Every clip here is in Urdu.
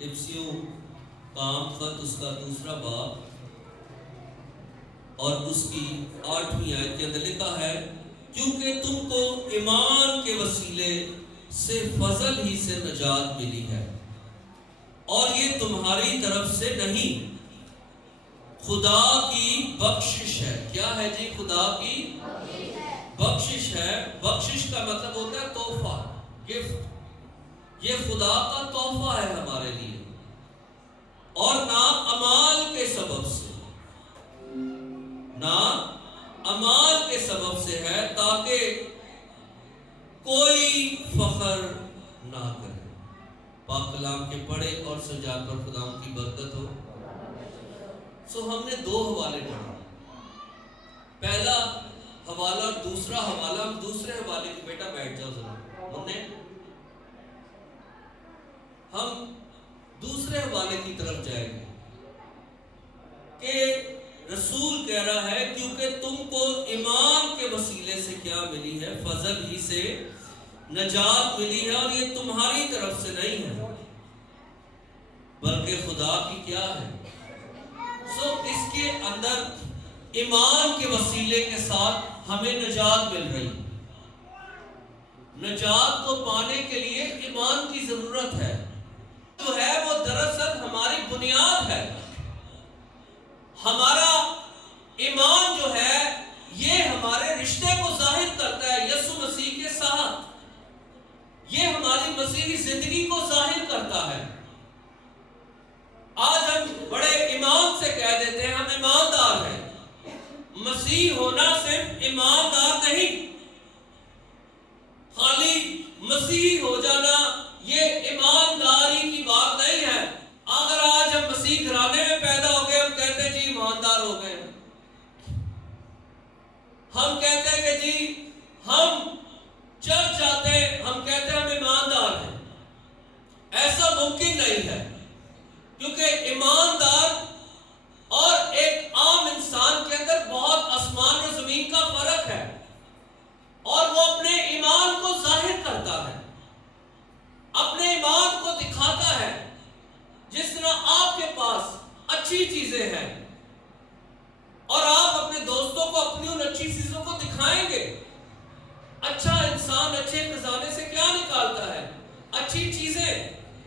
افسیوں کام خط اس کا 2 باب اور اس کی 8ویں آیت کے اندر لکھا ہے، کیونکہ تم کو ایمان کے وسیلے سے فضل ہی سے نجات ملی ہے، اور یہ تمہاری طرف سے نہیں، خدا کی بخشش ہے۔ کیا ہے جی؟ خدا کی بخشش ہے۔ بخشش کا مطلب ہوتا ہے تحفہ، گفٹ۔ یہ خدا کا تحفہ ہے ہمارے لیے، اور نہ اعمال کے سبب سے، نہ اعمال کے سبب سے ہے، تاکہ کوئی فخر نہ کرے۔ پاک کلام کے پڑھے اور سجا کر خدا کی برکت ہو۔ ہم نے 2 حوالے پڑھا، پہلا حوالہ اور دوسرا حوالہ۔ ہم دوسرے حوالے کی، بیٹا بیٹھ جاؤ ذرا منہ، ہم دوسرے حوالے کی طرف جائیں گے کہ رسول کہہ رہا ہے، کیونکہ تم کو ایمان کے وسیلے سے کیا ملی ہے؟ فضل ہی سے نجات ملی ہے، اور یہ تمہاری طرف سے نہیں ہے بلکہ خدا کی کیا ہے؟ اس کے اندر ایمان کے وسیلے کے ساتھ ہمیں نجات مل رہی۔ نجات کو پانے کے لیے ایمان کی ضرورت ہے، جو ہے وہ دراصل ہماری بنیاد ہے۔ ہمارا ایمان جو ہے یہ ہمارے رشتے کو ظاہر کرتا ہے یسوع مسیح کے ساتھ، یہ ہماری مسیحی زندگی کو ظاہر کرتا ہے۔ آج ہم بڑے ایمان سے کہہ دیتے ہیں ہم ایماندار ہیں۔ مسیح ہونا صرف ایماندار نہیں، خالی مسیح ہو جانا یہ ایمانداری کی بات نہیں ہے۔ اگر آج ہم مسیح گھرانے میں پیدا ہو گئے، ہم کہتے ہیں جی ایماندار ہو گئے، ہم کہتے ہیں کہ جی ہم چرچ جاتے ہیں، ہم کہتے ہیں ہم ایماندار ہیں۔ ایسا ممکن نہیں ہے، کیونکہ ایماندار اور ایک عام انسان کے اندر بہت آسمان اور زمین کا فرق ہے، اور وہ اپنے ایمان کو ظاہر کرتا ہے، اپنے ایمان کو دکھاتا ہے۔ جس طرح آپ کے پاس اچھی چیزیں ہیں اور آپ اپنے دوستوں کو اپنی ان اچھی چیزوں کو دکھائیں گے۔ اچھا انسان اچھے خزانے سے کیا نکالتا ہے؟ اچھی چیزیں۔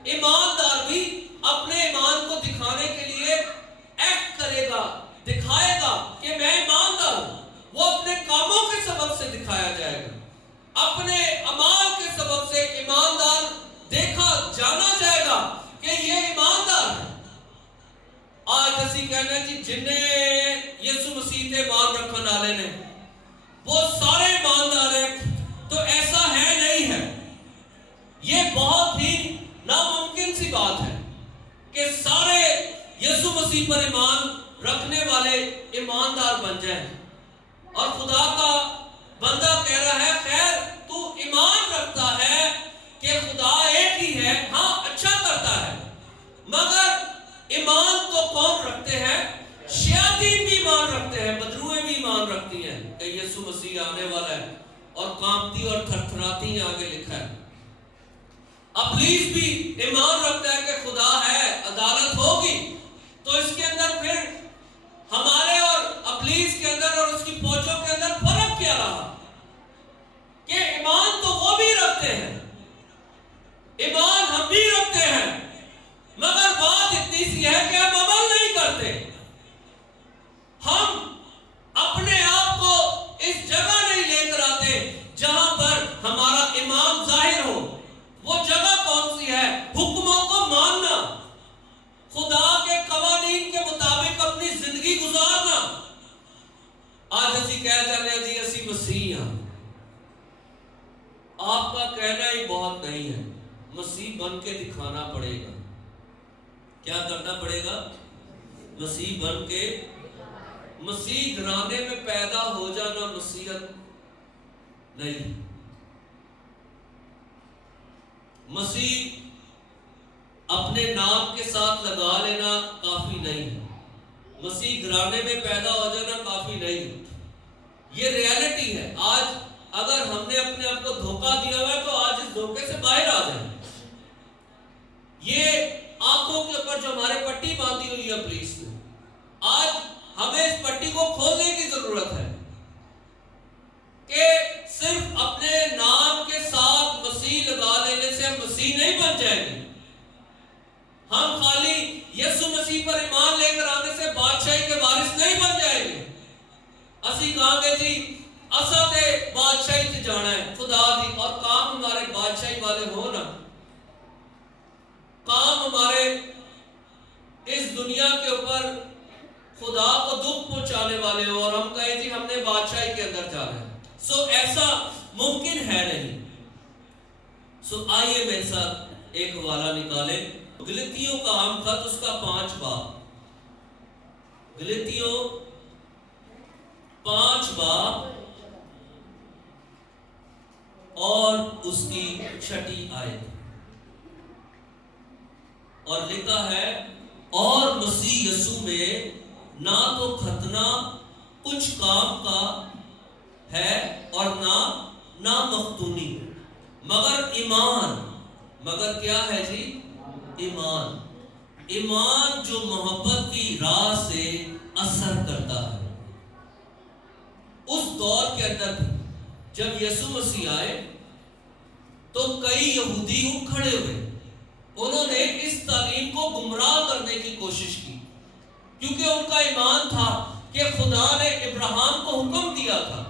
ایماندار بھی اپنے ایمان کو دکھانے کے لیے ایکٹ کرے گا، دکھائے گا کہ میں ایماندار ہوں۔ وہ اپنے کاموں کے سبب سے دکھایا جائے گا، اپنے اعمال کے سبب سے ایماندار دیکھا جانا جائے گا کہ یہ ایماندار ہے۔ آج اسی کہنا ہے کہ جنہیں یسوع مسیح تے ایمان رکھن والے نے وہ سارے ایماندار ہیں، تو ایسا ہے نہیں ہے۔ یہ بہت ہی ناممکن سی بات ہے کہ سارے یسوع مسیح پر ایمان رکھنے والے ایماندار بن جائیں۔ اور خدا کا بندہ کہہ رہا ہے، خیر تو ایمان رکھتا ہے کہ خدا ایک ہی ہے، ہاں اچھا کرتا ہے، مگر ایمان تو کون رکھتے ہیں؟ شیاطین بھی ایمان رکھتے ہیں، بدروہیں بھی ایمان رکھتی ہیں کہ یسوع مسیح آنے والا ہے، اور کانپتی اور تھرتھراتی آگے لکھا ہے۔ ابلیس بھی ایمان رکھتا ہے کہ خدا ہے، عدالت ہوگی۔ تو اس کے اندر پھر ہمارے اور ابلیس کے اندر اور اس کی فوجوں کے اندر فرق کیا رہا؟ کہ ایمان تو وہ بھی رکھتے ہیں، ایمان ہم بھی رکھتے ہیں، مگر بات اتنی سی ہے کہ ہم عمل نہیں کرتے۔ ہم اپنے آپ کو اس جگہ نہیں لے کر آتے جہاں پر ہمارا ایمان ظاہر ہو۔ وہ جگہ کون سی ہے؟ حکموں کو ماننا، خدا کے قوانین کے مطابق اپنی زندگی گزارنا۔ آج اسی کہہ جانے ہیں جی اسی مسیح ہیں۔ آپ کا کہنا ہی بہت نہیں ہے، مسیح بن کے دکھانا پڑے گا۔ کیا کرنا پڑے گا؟ مسیح بن کے، مسیح گھرانے میں پیدا ہو جانا مسیحت نہیں، مسیح اپنے نام کے ساتھ لگا لینا کافی نہیں، مسیح گھرانے میں پیدا ہو جانا کافی نہیں۔ یہ ریالٹی ہے۔ آج اگر ہم نے اپنے آپ کو دھوکہ دیا ہوا ہے تو آج اس دھوکے سے باہر آ جائیں۔ یہ آنکھوں ہم خالی یسوع مسیح پر ایمان لے کر آنے سے بادشاہی کے وارث نہیں بن جائیں گے. اسی کہاں گے جی اسا تے بادشاہی تے جانا ہے خدا دی، اور کام ہمارے بادشاہی والے ہو نا، کام ہمارے اس دنیا کے اوپر خدا کو دکھ پہنچانے والے ہو، اور ہم کہیں جی ہم نے بادشاہی کے اندر جانا ہے. سو ایسا ممکن ہے نہیں. سو آئیے میرے ساتھ ایک حوالہ نکالیں، گلتیوں کا عام خط اس کا 5 باب، گلتیوں 5 باب اور اس کی 6 آیت، اور لکھا ہے اور مسیح یسوع میں نہ تو ختنہ کچھ کام کا ہے اور نہ مختونی، مگر ایمان. مگر کیا ہے جی؟ ایمان. ایمان جو محبت کی راہ سے اثر کرتا ہے. اس دور کے اندر بھی جب یسوع مسیح آئے تو کئی یہودی اٹھ کھڑے ہوئے، انہوں نے اس تعلیم کو گمراہ کرنے کی کوشش کی، کیونکہ ان کا ایمان تھا کہ خدا نے ابراہیم کو حکم دیا تھا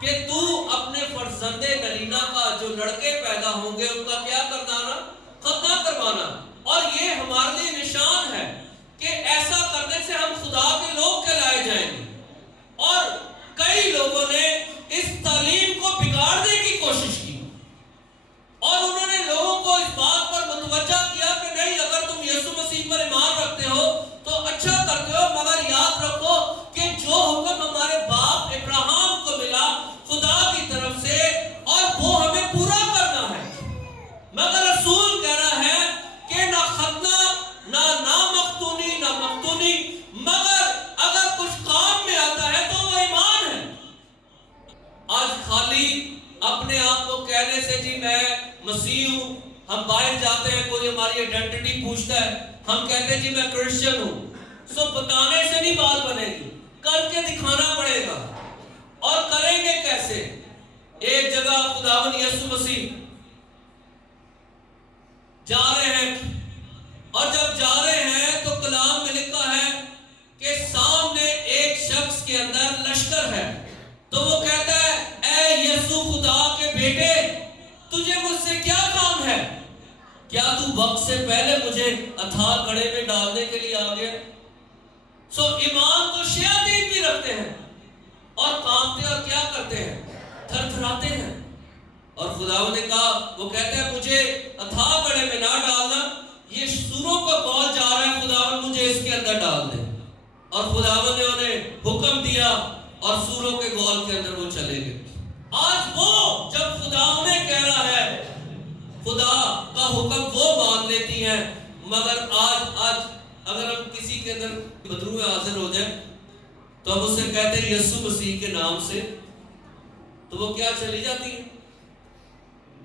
کہ تو اپنے فرزند نرینہ کا جو لڑکے پیدا ہوں گے ان کا کیا کرنا نا؟ ختنہ کروانا. اور یہ ہمارے لیے نشان ہے کہ ایسا کرنے سے ہم خدا کے لوگ کہلائے جائیں گے. اور کئی لوگوں نے اس تعلیم کو بگاڑنے کی کوشش کی، اور انہوں نے لوگوں کو اس بات پر متوجہ کیا کہ نہیں، اگر تم یسوع مسیح پر ایمان رکھتے ہو تو اچھا کرتے ہو، مگر یاد رکھو کہ جو حکم ہمارے باپ ابراہیم کو ملا خدا کی طرف سے، اور وہ ہمیں پورا کرنا ہے. مگر رسول کہہ رہا ہے کہ نہ ختنہ نہ مختونی نہ مختونی، مگر اگر کچھ کام میں آتا ہے تو وہ ایمان ہے. آج خالی اپنے آپ کو کہنے سے جی میں مسیح ہوں، ہم باہر جاتے ہیں کوئی ہماری آئیڈینٹی پوچھتا ہے، ہم کہتے ہیں جی میں کرسچن ہوں. سو بتانے سے نہیں بات بنے گی، کر کے دکھانا پڑے گا. اور کریں گے کیسے؟ ایک جگہ خداوند یسوع مسیح جا رہے ہیں، اور جب جا رہے ہیں تو کلام میں لکھا ہے کہ سامنے ایک شخص کے اندر لشکر ہے، تو وہ کہتا ہے اے یسوع خدا کے بیٹے، تجھے مجھ سے کیا کام ہے؟ کیا تو وقت سے پہلے مجھے اتھار گڑھے میں ڈالنے کے لیے آ گیا؟ سو ایمان تو شیاطین بھی رکھتے ہیں، اور کانپتے اور کیا کرتے ہیں؟ تھر تھراتے ہیں. اور خداوند نے کہا، وہ کہتے ہیں مجھے اتھار گڑھے میں نہ ڈالنا، یہ سوروں کا قول جا رہا ہے، خداوند مجھے اس کے اندر ڈال دے. اور خداوند نے انہیں حکم دیا اور سوروں کے گول کے اندر وہ چلے گئے. آج وہ جب خداوند نے کہہ رہا ہے، خدا کا حکم وہ مان لیتی ہیں، مگر آج اگر ہم کسی کے اندر بدرو میں حاضر ہو جائیں تو ہم اسے کہتے ہیں یسوع مسیح کے نام سے، تو وہ کیا چلی جاتی ہے.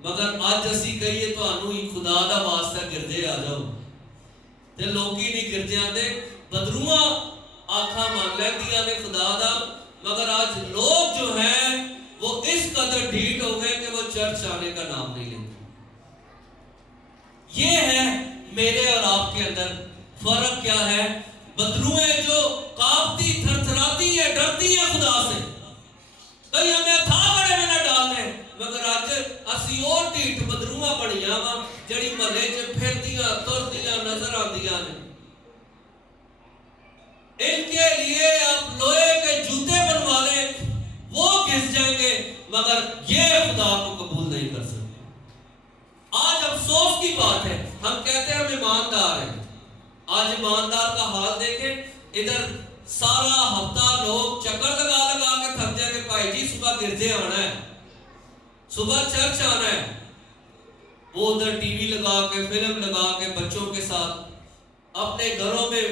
مگر آج اسی کہیے تو انو ہی خدا دا واسطہ گرجے آ جاؤ تے لوکی نہیں گرجے آتے، بدروہ آنکھاں مان لیندیاں نے خدا دا. مگر آج لوگ جو ہیں وہ اس قدر ڈھیٹ ہو گئے کہ وہ چرچ آنے کا نام نہیں لیتے. یہ ہے میرے اور آپ کے اندر فرق. کیا ہے؟ بدروہیں جو کانپتی تھرتھراتی ہے، ڈرتی ہے خدا سے، کہیں ہمیں تھا بڑے میں نہ ڈال دیں. مگر آج اسی اور ڈھیٹ بدروہ بڑیاں وا جڑی محلے چ پھردیاں تردیاں نظر آندیاں نے. ان کے لیے آپ لوہے کے جوتے بنوا لیں، وہ گھس جائیں گے، مگر یہ خدا کو قبول نہیں کر سکتے. آج افسوس کی بات ہے، ہم کہتے ہیں ہم ایماندار ہیں. آج ایماندار کا حال دیکھیں، ادھر سارا ہفتہ لوگ چکر لگا لگا کے تھک جائیں گے، بھائی جی صبح گرجے آنا ہے، صبح چرچ آنا ہے. وہ ادھر ٹی وی لگا کے، فلم لگا کے بچوں کے ساتھ اپنے گھروں میں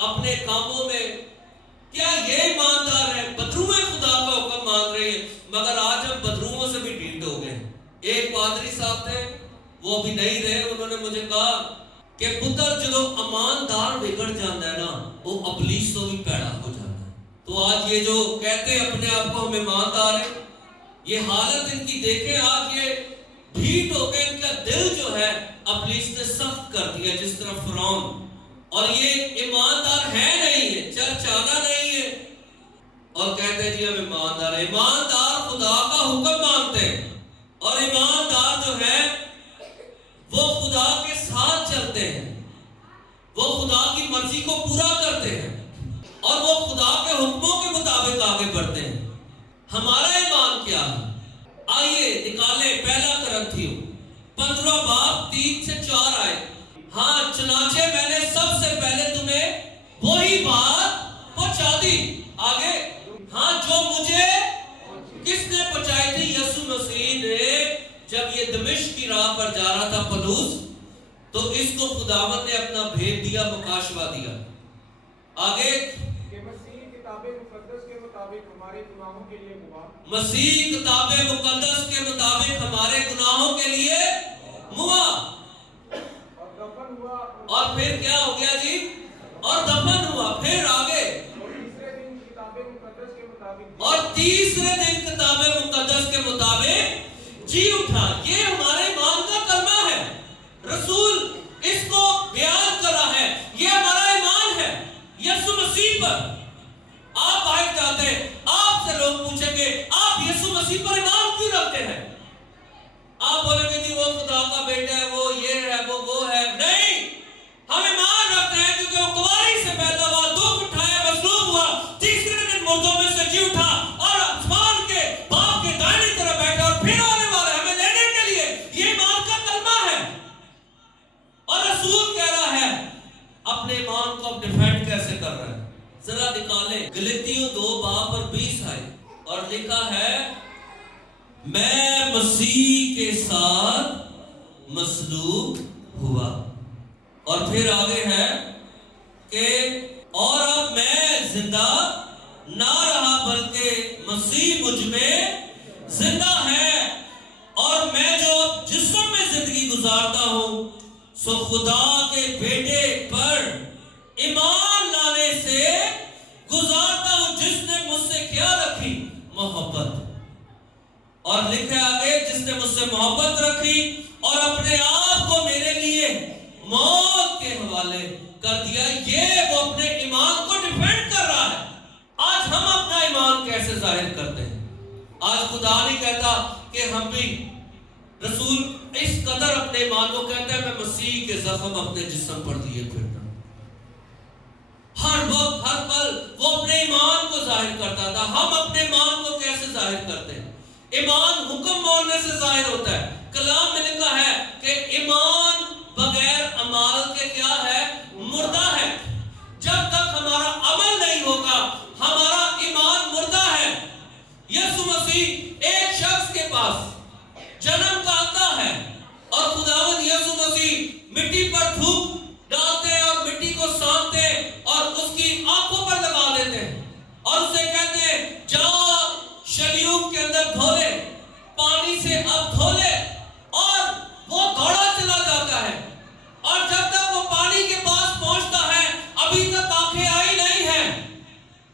اپنے کاموں میں. کیا یہ ایماندار ہے؟ بدروہیں خدا کا حکم مان رہے ہیں، مگر آج ہم بدروہوں سے بھی ڈھیٹ ہو گئے. ایک پادری صاحب تھے، وہ ابھی نہیں رہے، انہوں نے مجھے کہا کہ پتر جدو ایماندار بگڑ جاتا ہے نا، وہ ابلیس تو بھی پیڑا ہو جاتا ہے. تو آج یہ جو کہتے ہیں اپنے آپ کو ہم ایماندار ہیں، یہ حالت ان کی دیکھیں، آج یہ ڈھیٹ ہو گئے، ان کا دل جو ہے ابلیس نے سخت کر دیا جس طرح فرعون، اور یہ ایماندار ہے نہیں ہے، چرچ آنا نہیں ہے، اور کہتے ہیں جی ہم ایماندار ہیں۔ ایماندار خدا کا حکم مانتے ہیں، اور ایماندار جو ہے وہ خدا کے ساتھ چلتے ہیں، وہ خدا کی مرضی کو پورا کرتے ہیں، اور وہ خدا کے حکموں کے مطابق آگے بڑھتے ہیں۔ ہمارا ایمان کیا ہے؟ آئیے نکالیں پہلا کرنتھیوں 15 باب 3 سے 4 آئے۔ ہاں چنانچہ میں نے سب سے پہلے تمہیں وہی بات پہنچا دی، آگے ہاں جو مجھے کس نے پہنچائی تھی؟ یسوع مسیح نے جب یہ دمشق کی راہ پر جا رہا تھا پلوس، تو اس کو خداوند نے اپنا بھید دیا، مکاشفہ دیا۔ آگے کہ مسیح کتاب مقدس کے مطابق ہمارے گناہوں کے لیے ہوا، مسیح کتاب مقدس کے مطابق ہمارے گناہوں کے لیے ہوا، اور دفن ہوا، اور پھر کیا ہو گیا جی؟ اور دفن ہوا، پھر آگے اور تیسرے دن کتاب مقدس کے مطابق جی اٹھا۔ یہ ہمارے ایمان کا کلمہ ہے، رسول اس کو بیان کر رہا ہے، یہ ہمارا ایمان ہے یسوع مسیح پر۔ آپ آئے جاتے ہیں، آپ سے لوگ پوچھیں گے آپ یسوع مسیح پر ایمان کیوں رکھتے ہیں؟ آپ بولیں گے جی وہ خدا کا بیٹا ہے، وہ یہ ہے، وہ ہے۔ نہیں، ہم ایمان رکھتے ہیں کیونکہ وہ کنواری سے پیدا ہوا، دکھ اٹھایا، مصلوب ہوا، تیسرے دن مردوں میں سے جی اٹھا، اور آسمان کے باپ کے دائیں طرف بیٹھا، اور پھر آنے والا ہے ہمیں لینے کے لیے۔ یہ ایمان کا کلمہ ہے، اور رسول کہہ رہا ہے اپنے ایمان کو اب ڈیفینڈ کیسے کر رہا ہے؟ ذرا نکالیں گلتیوں 2 باب پر 20 آئے، اور لکھا ہے میں مسیح کے ساتھ مصلوب ہوا، اور پھر آگے ہے کہ اور اب میں زندہ نہ رہا بلکہ مسیح مجھ میں زندہ ہے، اور میں جو اب جسم میں زندگی گزارتا ہوں سو خدا کے بیٹے پر ایمان لانے سے گزارتا ہوں جس نے مجھ سے کیا رکھی؟ محبت۔ اور لکھا آگے جس نے مجھ سے محبت رکھی اور اپنے آپ کو میرے لیے موت کے حوالے کر دیا۔ یہ وہ اپنے ایمان کو ڈیفینڈ کر رہا ہے۔ آج ہم اپنا ایمان کیسے ظاہر کرتے ہیں؟ آج خدا نہیں کہتا کہ ہم بھی، رسول اس قدر اپنے ایمان کو کہتا ہے میں مسیح کے زخم اپنے جسم پر دیے پھرتا ہوں۔ ہر وقت ہر پل وہ اپنے ایمان کو ظاہر کرتا تھا۔ ہم اپنے ایمان کو کیسے ظاہر کرتے ہیں؟ ایمان حکم ماننے سے ظاہر ہوتا ہے۔ کلام میں لکھا ہے کہ ایمان بغیر عمل کے کیا ہے؟ مردہ ہے۔ جب تک ہمارا عمل نہیں ہوگا ہمارا ایمان مردہ ہے۔ یسوع مسیح ایک شخص کے پاس جنم کا عطا ہے، اور خداوند یسوع مسیح مٹی پر تھوک ڈالتے ہیں اور مٹی کو سانتے ہیں اور اس کی آنکھوں پر لگا دیتے ہیں، اور اسے کہتے ہیں جاؤ شلیوم کے اندر دھو لے، پانی سے اب دھو لے، اور وہ دوڑا چلا جاتا ہے، اور جب تک وہ پانی کے پاس پہنچتا ہے ابھی تک آنکھیں آئی نہیں ہیں،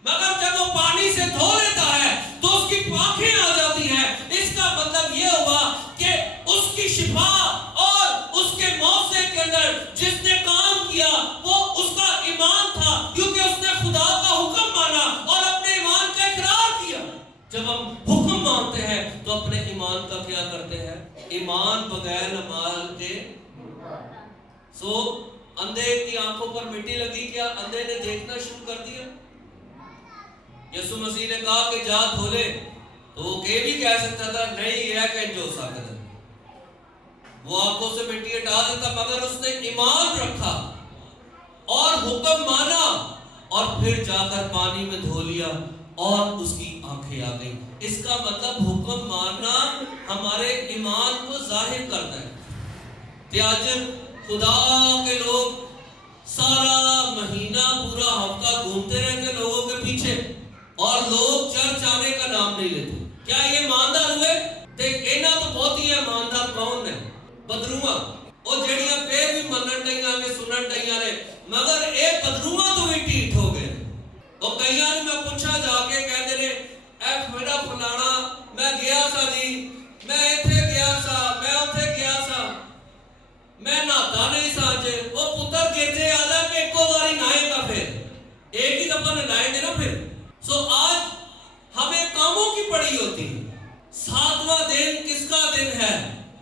مگر جب وہ پانی سے دھو لیتا ہے تو اس کی آنکھیں آ جاتی ہیں۔ اس کا مطلب یہ ہوا کہ اس کی شفا اور اس کے معاوضے کے اندر جس نے کام کیا وہ اس کا ایمان تھا، کیونکہ اس نے خدا کا حکم مانا اور اپنے ایمان کا اقرار کیا۔ جب ہم حکم مانتے ہیں تو اپنے ایمان کا کیا کرتے ہیں؟ ایمان بغیر اعمال کے اندھے کی آنکھوں پر مٹی لگی، کیا اندھے نے دیکھنا شروع کر دیا؟ یسوع مسیح نے کہا کہ جا دھو لے، تو وہ یہ بھی کہہ سکتا تھا نہیں یہ کہ جو ساکت ہے، وہ آنکھوں سے مٹی ہٹا دیتا، مگر اس نے ایمان رکھا اور حکم مانا، اور پھر جا کر پانی میں دھو لیا اور اس کی آنکھیں آ گئی۔ اس کا مطلب حکم ماننا ہمارے ایمان کو ظاہر کرتا ہے۔ تیاجر خدا کے لوگ سارا مہینہ پورا ہفتہ گھومتے رہتے لوگوں کے پیچھے، اور لوگ چرچ آنے کا نام نہیں لیتے۔ کیا یہ ایماندار ہوئے؟ اینا تو بہت ہی ایماندار کون ہے؟ بدروما، وہ جڑیاں پھر بھی منن ڈیاں نے سنن ڈیاں نے، مگر ایک بدروما تو بھی ٹھیٹ ہو گئے۔ تو کئیاں نے میں پوچھا جا کے کہتے نے اے میرا فلانا میں گیا سا جی، میں ایتھے گیا سا، میں اوتھے گیا سا، میں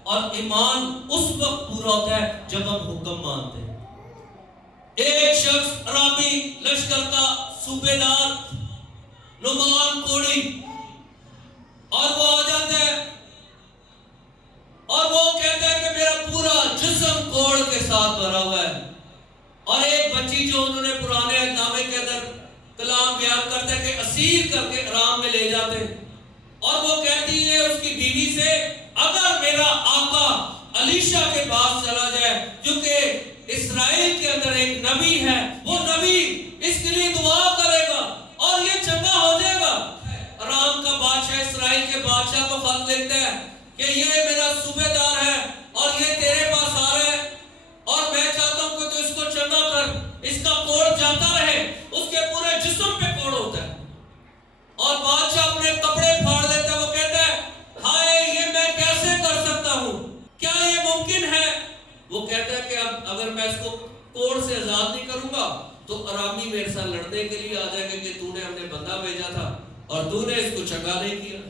اور ایمان اس وقت پورا ہوتا ہے جب ہم حکم مانتے ہیں. ایک شخص عربی لشکر کا صوبیدار نعمان کوڑی، اور وہ آ جاتا ہے اور وہ کہتا ہے کہ میرا پورا جسم کوڑ کے ساتھ بھرا ہوا ہے. اور ایک بچی جو انہوں نے پرانے نامے کے اندر کلام بیان کرتے ہیں کہ اسیر کر کے حرام میں لے جاتے ہیں، اور وہ کہتی ہے اس کی بیوی سے اگر میرا آقا علیشہ کے پاس چلا جائے، کیونکہ اسرائیل کے اندر ایک نبی ہے، وہ نبی اس کے لیے دعا کرے گا اور یہ چنگا ہو جائے گا. ارام کا بادشاہ اسرائیل کے بادشاہ کو خط لکھتا ہے کہ یہ میرا صوبیدار ہے اور یہ تیرے پاس آ رہا ہے، اور میں چاہتا ہوں کہ تو اس کو چنگا کر، اس کا کوڑ جاتا رہے. اس کے پورے جسم پہ کوڑ ہوتا ہے، اور بادشاہ اپنے کپڑے پھاڑ دیتا ہے. وہ کہتا ہے ہائے یہ میں کیسے کر سکتا ہوں، کیا یہ ممکن ہے؟ وہ کہتا ہے کہ اب اگر میں اس کو کوڑ سے آزاد نہیں کروں گا تو ارامی میرے ساتھ لڑنے کے لیے آ جائے گا کہ تو نے ہم نے بندہ بھیجا تھا اور تو نے اس کو چنگا نہیں کیا.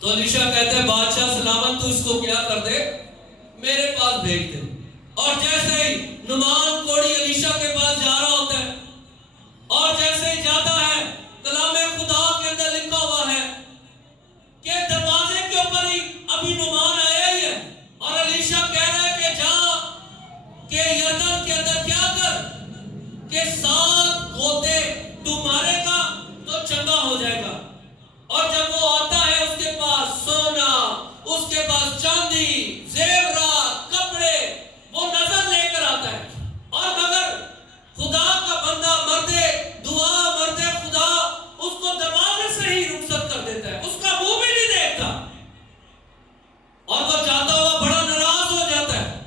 تو علیشہ کہتا ہے بادشاہ سلامت، تو اس کو کیا کر دے، میرے پاس بھیج دے. اور جیسے ہی نعمان کوڑی علیشہ کے پاس جا رہا ہوتا ہے، اور جیسے ہی جاتا ہے، کلام خدا کے اندر لکھا ہوا ہے کہ دروازے کے اوپر ہی ابھی نعمان آیا ہی ہے، اور علیشہ کہہ رہا ہے کہ جا کہ یردن کے اندر کیا کر کہ 7 غوطے تو مارے گا تو چنگا ہو جائے گا. اور جب وہ آتا ہے اس کے پاس سونا، اس کے پاس چاندی، زیورات، کپڑے وہ نظر لے کر آتا ہے. اور مگر خدا کا بندہ مردے دعا، مردے خدا اس کو دروازے سے ہی رخصت کر دیتا ہے، اس کا منہ بھی نہیں دیکھتا، اور وہ جاتا ہوا بڑا ناراض ہو جاتا ہے.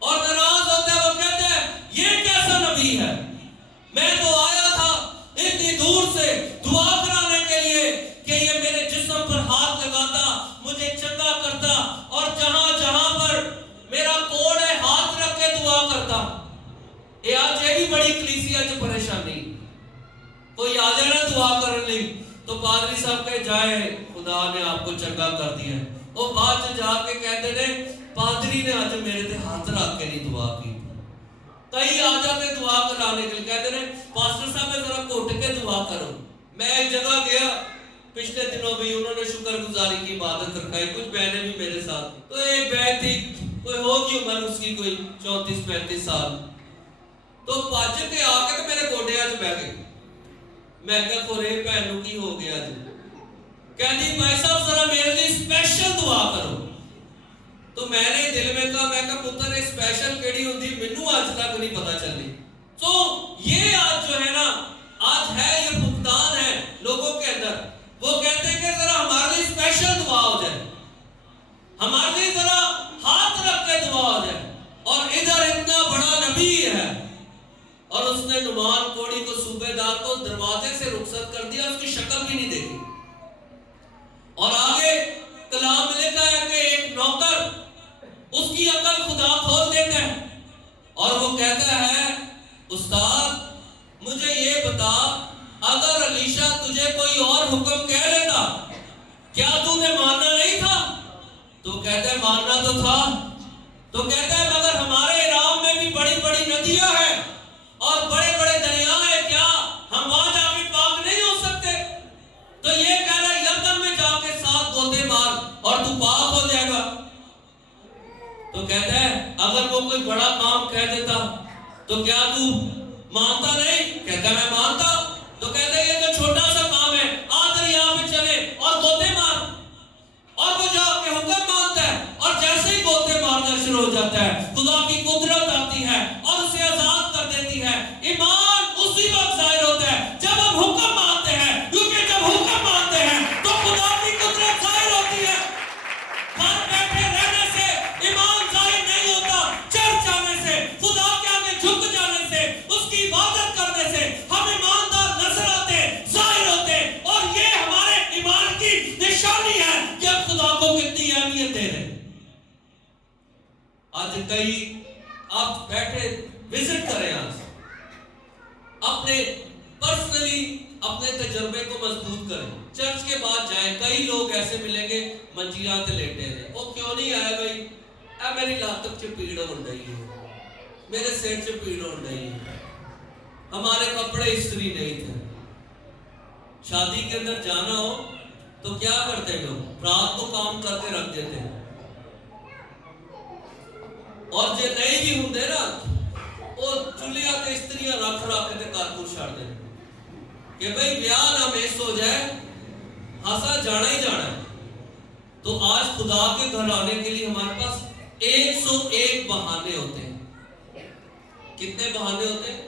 اور ناراض ہوتا ہے، وہ کہتا ہے یہ کیسا نبی ہے، میں تو آیا تھا اتنی دور سے دعا کرانے کے لیے کہ یہ میرے جسم پر ہاتھ لگاتا، مجھے چنگا کرتا، اور جہاں جہاں پر میرا کوڑ ہے ہاتھ رکھ کے دعا کرتا. یہ آج یہ بھی بڑی کلیسیا جو پریشانی، کوئی آ جائے نا دعا کرنے لی تو پادری صاحب کہے جائے خدا نے آپ کو چنگا کر دیا. وہ بعد جا کے کہتے نے پادری نے آج میرے تے ہاتھ رکھ کے نہیں دعا کی. کئی آ جاتے دعا کرانے کے لیے، کہتے ہیں پاسٹر صاحب میں ذرا گھٹ کے دعا کرو. میں ایک جگہ گیا پچھلے دنوں بھی، انہوں نے شکر گزاری کی عبادت رکھائی، کچھ بہنیں بھی میرے ساتھ. تو ایک بہن تھی، کوئی ہوگی عمر اس کی کوئی 34-35 سال، تو پاج کے آ کے تو میرے گوڈیاں چ بہ گئی. میں کہا خورے بہنوں کی ہو گیا جی؟ کہتی بھائی صاحب ذرا میرے لیے اسپیشل دعا کرو. تو میں نے دل میں کہا پتر اسپیشل کیڑی ہوتی مینوں آج تک نہیں پتا چلی. تو یہ آج جو ہے نا، آج ہے یہ فقدان ہے لوگوں کے اندر. وہ کہتے ہیں کہ ذرا ہمارے لیے اسپیشل دعا ہو جائے، ہمارے لیے ذرا ہاتھ رکھ کے دعا ہو جائے. اور ادھر اتنا بڑا نبی ہے اور اس نے نعمان کوڑی کو صوبیدار کو دروازے سے رخصت کر دیا، اس کی شکل بھی نہیں دیکھی. اور آگے کلام میں لکھا ہے کہ ایک نوکر اس کی عقل خدا کھول دیتا ہے اور وہ کہتا ہے استاد مجھے یہ بتا، اگر علیشہ تجھے کوئی اور حکم کہہ لیتا کیا تو نے ماننا نہیں تھا؟ تو کہتا ہے ماننا تو تھا. تو کہتا ہے مگر ہمارے عرام میں بھی بڑی بڑی ندیاں ہیں اور بڑے بڑے دریا ہیں، کیا ہم وہاں جا کے پاک نہیں ہو سکتے؟ تو یہ کہہ رہا ہے یردن میں جا کے 7 غوطے مار اور تو پاک ہو جائے گا. تو کہتا ہے اگر وہ کوئی بڑا کام کہہ دیتا تو کیا تو مانتا نہیں؟ کہتا ہے میں مانتا. تو کہتا ہے یہ تو چھوٹا سا کام ہے، آ دریا میں چلے اور غوطے مار. اور وہ جا کے حکم مانتا ہے اور جیسے ہی غوطے مارنا شروع ہو جاتا ہے خدا کی قدرت آتی ہے اور اسے آزاد کر دیتی ہے. ایمان اسی وقت ظاہر ہوتا ہے جب ہم حکم مانتے ہیں، کیونکہ جب حکم مانتے ہیں تو خدا کی قدرت ظاہر ہوتی ہے. گھر بیٹھے رہنے سے ایمان ظاہر نہیں ہوتا، چرچ آنے سے، خدا کے آگے جھک جانے سے، اس کی عبادت کرنے سے ہم ایماندار نظر آتے، ظاہر ہوتے. اور یہ ہمارے ایمان کی نشانی ہے کہ ہم خدا کو کتنی اہمیت دے رہے ہیں. آج کئی آپ بیٹھے وزٹ کریں، آج اپنے پرسنلی اپنے تجربے کو مضبوط کریں. چرچ کے بعد جائیں. کئی لوگ ایسے ملیں گے منجیاں تے لیٹے ہیں. وہ کیوں نہیں آئے بھائی؟ میری لاتک چ پیڑ ہون ڈئی ہے, میرے سر چ پیڑ ہون ڈئی ہے, ہمارے کپڑے استری نہیں تھے. شادی کے اندر جانا ہو تو کیا کرتے لوگ؟ رات کو کام کر کے رکھ دیتے ہیں. اور جو نہیں بھی ہوں نا وہ چولہا تے استریاں رکھ کے کارکن چھڑ دیں کہ بھائی بیاہ نہ مس ہو جائے, ہاسا جانا ہی جانا ہے. تو آج خدا کے گھر آنے کے لیے ہمارے پاس 101 بہانے ہوتے ہیں. کتنے بہانے ہوتے ہیں؟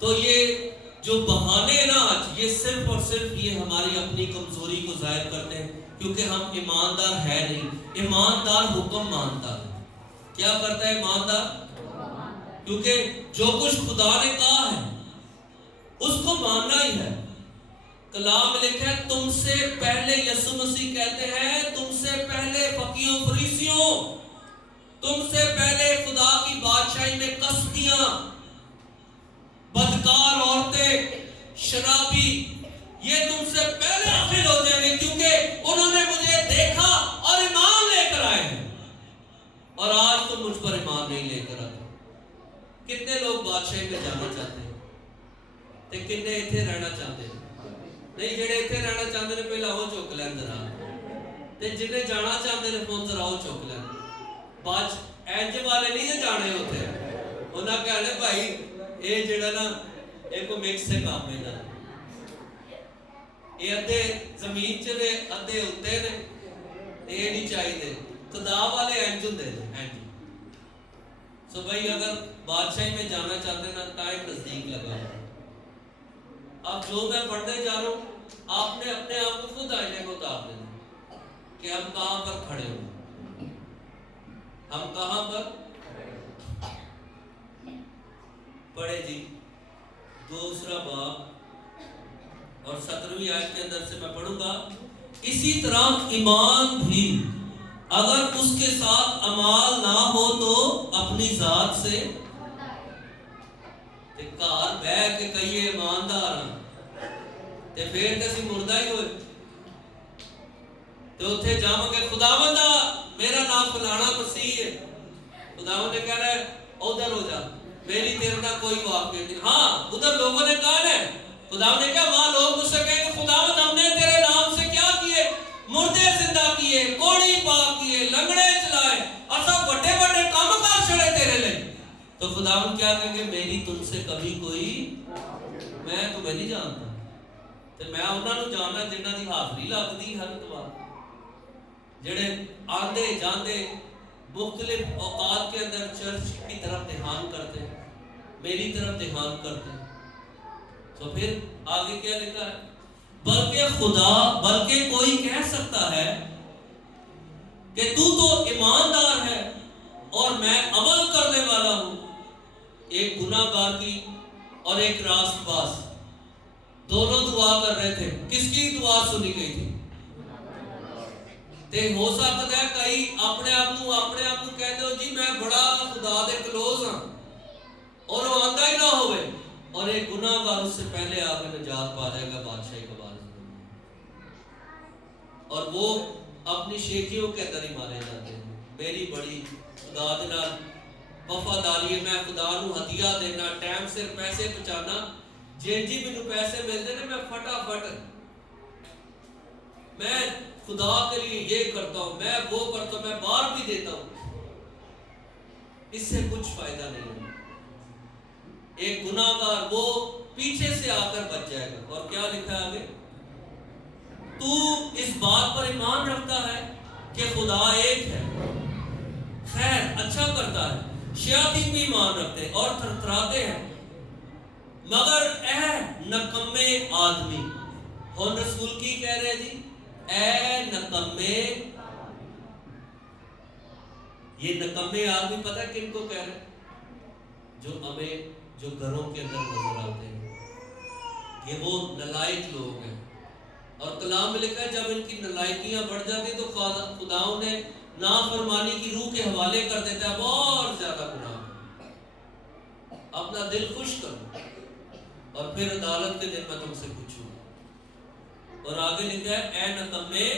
تو یہ جو بہانے ہیں نا آج, یہ صرف اور صرف یہ ہماری اپنی کمزوری کو ظاہر کرتے ہیں, کیونکہ ہم ایماندار ہے نہیں. ایماندار حکم مانتا ہے. کیا کرتا ہے ایماندار؟ کیونکہ جو کچھ خدا نے کہا ہے اس کو ماننا ہی ہے. کلام میں لکھا ہے تم سے پہلے, یسوع مسیح کہتے ہیں تم سے پہلے فقیوں فریسیوں, تم سے پہلے خدا کی بادشاہی میں کسبیاں, بدکار عورتیں, شرابی, یہ تم سے پہلے داخل ہو جائیں گے, کیونکہ انہوں نے مجھے دیکھا اور ایمان لے کر آئے ہیں. اور آج تم مجھ پر ایمان نہیں لے کر آتے. کتنے لوگ بادشاہی میں جانا چاہتے ہیں تے کتنے ایتھے رہنا چاہتے ہیں؟ نہیں, جڑے ایتھے رہنا چاہتے ہیں پہلا وہ چک لین ذرا, تے جنہیں جانا چاہتے ہیں فون ذرا وہ چک لین. باج اینج والے نہیں جانے ہوتے, انہاں کہنے بھائی اے جڑا نا اے کو مکس سے کام ہے نا, اے ادھے زمین چ نے ادھے اوتے نے, اے نہیں چاہیے. خدا والے اینج ہوندے نے, اینج. سو بھائی اگر بادشاہی میں جانا چاہتے ہیں نا ٹائم نزدیک لگا ہے. اب جو میں پڑھنے جا رہا ہوں آپ نے اپنے آپ کو خود آئینے کو اتار دینا کہ ہم کہاں پر کھڑے ہوں, ہم کہاں پر پڑھے جی. 2 باب اور 17ویں آیت کے اندر سے میں پڑھوں گا. اسی طرح ایمان بھی اگر اس کے ساتھ اعمال نہ ہو تو اپنی ذات سے کار بہ کے کہیے ایماندار ہاں, تے پھر تے اسی مردہ ہی ہوئے. تے اتھے جاؤں گے خداوندا میرا نام فلانا مسیح ہے, خداوند نے کہہ رہا ہے ادھر ہو جا, میری تیرے نہ کوئی واقعہ نہیں. ہاں ادھر لوگوں نے کہا ہے, خداوند نے کہا وہاں لوگ مجھ سے کہیں کہ خداوند ہم نے تیرے نام سے کیا کیے؟ مردے زندہ کیے, کوڑی پاک کیے, لنگڑے چلائے, اور سب بڑے بڑے کام کار چڑے تیرے لئے. تو خداوند کیا کہیں گے؟ میری تم سے کبھی کوئی, میں تمہیں نہیں جانتا. تو میں انہاں نوں جاننا جنہاں دی حاضری لگدی ہر اتوار, جڑے آندے جاندے مختلف اوقات کے اندر چرچ کی طرف دھیان کرتے ہیں, میری طرف دھیان کرتے ہیں. تو پھر آگے کیا لکھا ہے؟ بلکہ کوئی کہہ سکتا ہے کہ تو ایماندار ہے اور میں عمل کرنے والا ہوں. ایک گناہ گار کی اور ایک راست باز دونوں دعا کر رہے تھے. کس کی دعا سنی گئی تھی؟ تے ہو سکتا ہے کئی اپنے آپ کو کہتے ہو جی میں بڑا خدا دے کلوز ہاں, اور وہ آندہ ہی نہ ہوئے, اور ایک گناہ گار اس سے پہلے آ کے نجات پا جائے گا بادشاہی کا وارث, اور وہ اپنی شیخیوں کے اندر ہی مارے جاتے ہیں. میری بڑی خدا دے نال وفاداری ہے, میں خدا نو ہدیہ دینا, ٹائم سے پیسے پہنچانا, جی مینوں پیسے ملتے ہیں میں فٹافٹ میں خدا کے لیے یہ کرتا ہوں, میں وہ کرتا ہوں, میں باہر بھی دیتا ہوں. اس سے کچھ فائدہ نہیں ہے. ایک گناہ گار وہ پیچھے سے آ کر بچ جائے گا. اور کیا لکھا ہے آگے؟ تو اس بات پر ایمان رکھتا ہے کہ خدا ایک ہے, خیر اچھا کرتا ہے. شیاطین بھی ایمان رکھتے ہیں اور تھرتھراتے ہیں, مگر اے نکمے آدمی. اور رسول کی کہہ رہے جی اے نکمے. یہ نکمے آدمی پتہ کن کو کہہ رہے؟ جو ہمیں جو گھروں کے اندر نظر آتے ہیں, یہ وہ نالائق لوگ ہیں. اور کلام میں لکھا ہے جب ان کی نالائکیاں بڑھ جاتی تو خدا انہیں نافرمانی کی روح کے حوالے کر دیتا ہے. بہت زیادہ گناہ, اپنا دل خوش کرو. اور پھر عدالت کے دن میں تم سے پوچھوں. اور آگے لکھا ہے اے نکمے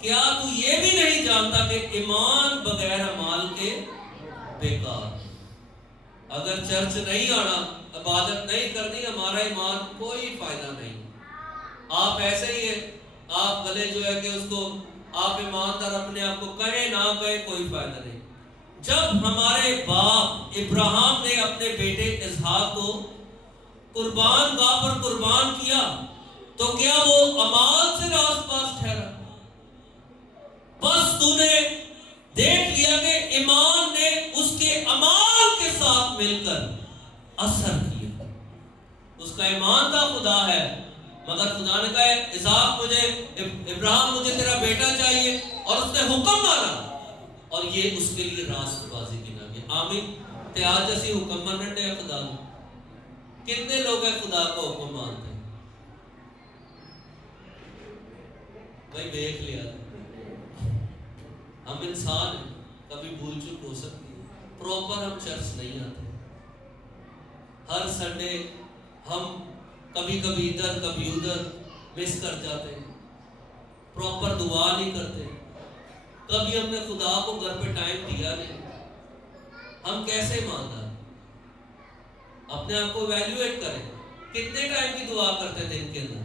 کیا تو یہ بھی نہیں جانتا کہ ایمان بغیر اعمال کے بیکار. اگر چرچ نہیں آنا، عبادت نہیں کرنی، ہمارا ایمان کوئی فائدہ نہیں. آپ ایسے ہی ہیں، آپ بھلے جو ہے کہ اس کو آپ ایماندار اپنے آپ کو کہیں نہ کہیں کوئی فائدہ نہیں. جب ہمارے باپ ابراہیم نے اپنے بیٹے اسحاق کو قربان گاہ پر قربان کیا تو کیا وہ اعمال سے راست باز ٹھہرا؟ بس تو نے دیکھ لیا کہ ایمان نے اس کے اعمال کے ساتھ مل کر اثر کیا. اس کا ایمان کا خدا ہے، مگر خدا نے کہا اسحاق ابراہیم مجھے تیرا بیٹا چاہیے، اور اس نے حکم مانا اور یہ اس کے لیے راست بازی گنا گیا. آمین. تے آج اسی حکم مننے ہیں خدا کو. کتنے لوگ ہیں خدا کو حکم مانتے ہیں؟ بھائی دیکھ لیا، ہم انسان ہیں، کبھی بھول چک ہو سکتی ہے. پراپر ہم چرچ نہیں آتے. ہر سنڈے ہم کبھی کبھی ادھر کبھی ادھر مس کر جاتے ہیں. پراپر دعا نہیں کرتے. کبھی ہم نے خدا کو گھر پہ ٹائم دیا نہیں. ہم کیسے ایماندار؟ اپنے آپ کو ایویلویٹ کریں. کتنے ٹائم کی دعا کرتے تھے ان کے اندر؟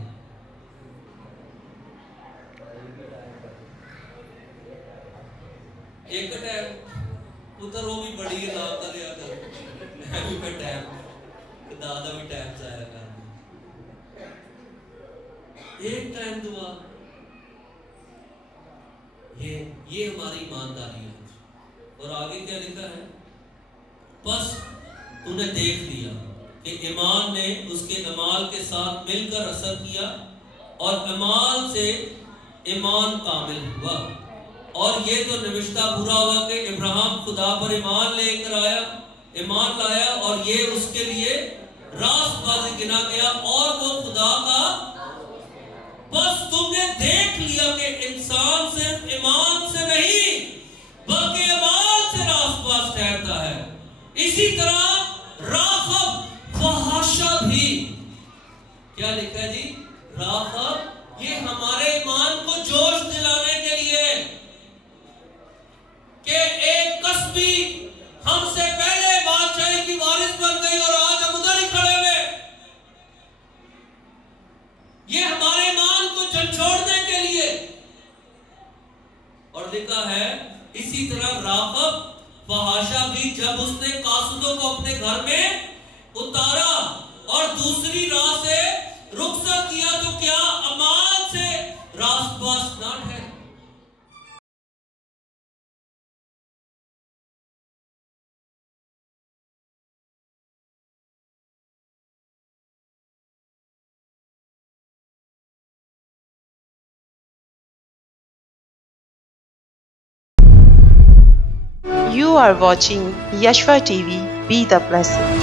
ایک ٹائم ادھر وہ بھی بڑی ہے نام کا لیا کر میں بھی پہ ٹائم دادا بھی ٹائم ضائع کر. ایک ٹائم دعا، یہ ہماری ایمانداری ہے. اور آگے کیا لکھا ہے؟ بس تو نے دیکھ لیا کہ ایمان نے اس کے اعمال کے ساتھ مل کر اثر کیا، اور اعمال سے ایمان کامل ہوا. اور یہ تو نوشتہ پورا ہوا کہ ابراہیم خدا پر ایمان لایا اور یہ اس کے لیے راست بازی گنا گیا، اور وہ خدا کا. بس تم نے دیکھ لیا کہ انسان صرف ایمان سے نہیں بلکہ اعمال سے راست باز ٹھہرتا ہے. اسی طرح راغب فحاشہ بھی. کیا لکھا ہے جی؟ راغب یہ ہمارے ایمان کو جوش دلانے کے لیے کہ ایک کسبی ہم سے پہلے بادشاہی کی وارث بن گئی اور آج ہم ادھر ہی کھڑے ہوئے. یہ ہمارے ایمان کو جھنجھوڑنے کے لیے. اور لکھا ہے اسی طرح راغب فحاشہ بھی جب اس نے قاصدوں کو اپنے گھر میں اتارا اور دوسری راہ سے رخصت کیا تو کیا اعمال سے راست باز نہ ٹھہرے؟ You are watching Yashva TV. Be the blessing.